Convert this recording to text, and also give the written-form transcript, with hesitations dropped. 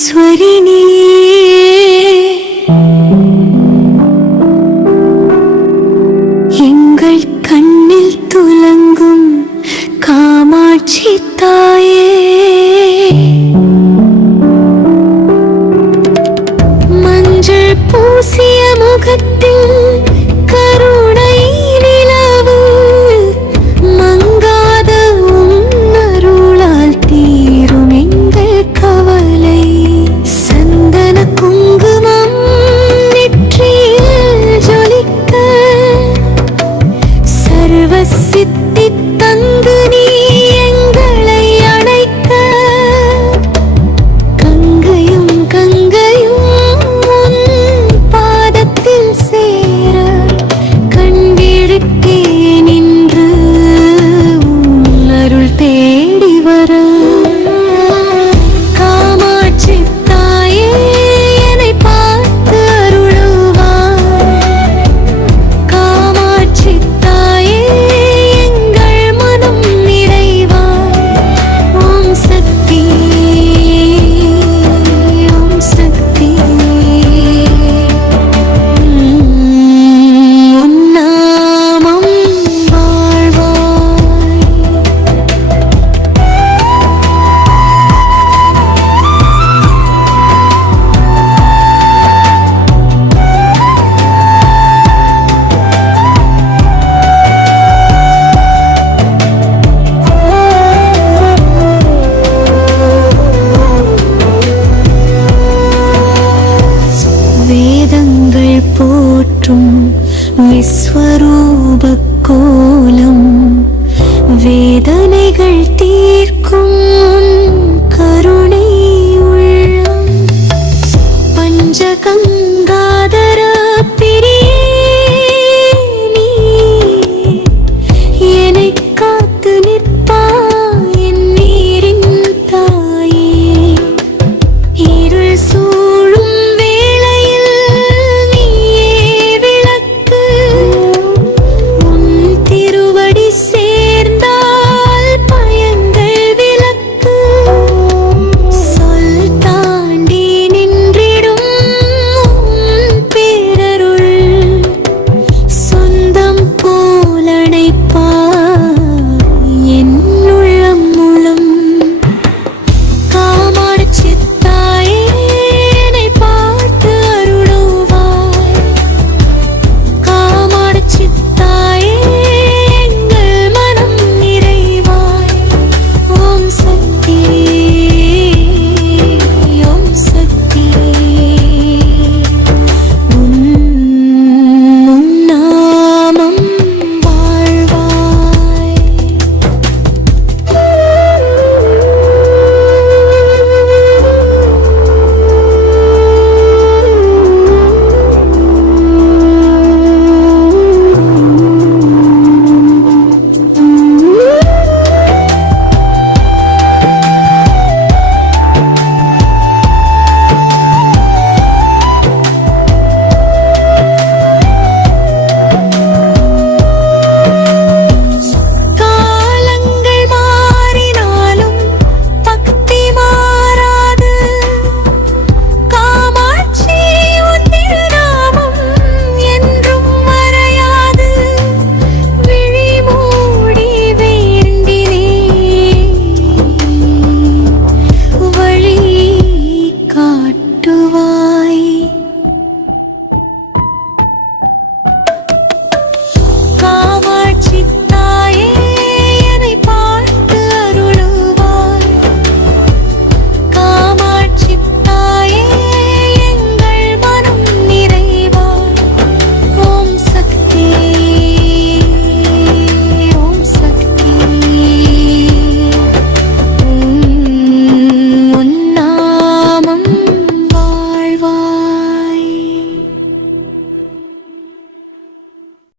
ஈஸ்வரினே எங்கள் கண்ணில் துலங்கும் காமாட்சி தாயே, மஞ்சள் பூசிய முகத்தில் கருணை நிலவு, மங்காத உன்னருளால் தீரும் எங்கள் கவலை. சந்தன குங்குமம் நெற்றியில் ஜொலிக்க, சர்வ சித்தி தந்து நீ எங்களை அணைக்க, கங்கையும் கங்கையும் உன் பாதத்தில் சேர, கண்விழுக்கே நின்று உன் அருள் தேடி வர. காமாட்சி தாயே என்னை பார்த்து அருளுவாய், காமாட்சி தாயே எங்கள் மனம் நிறைவாய். ஓம் சக்தி ஓம் சக்தி, உன் நாமம் வாழ்வாய். வேதங்கள் போற்றும் விஸ்வரூப கோலம், வேதனைகள் தீர்க்கும்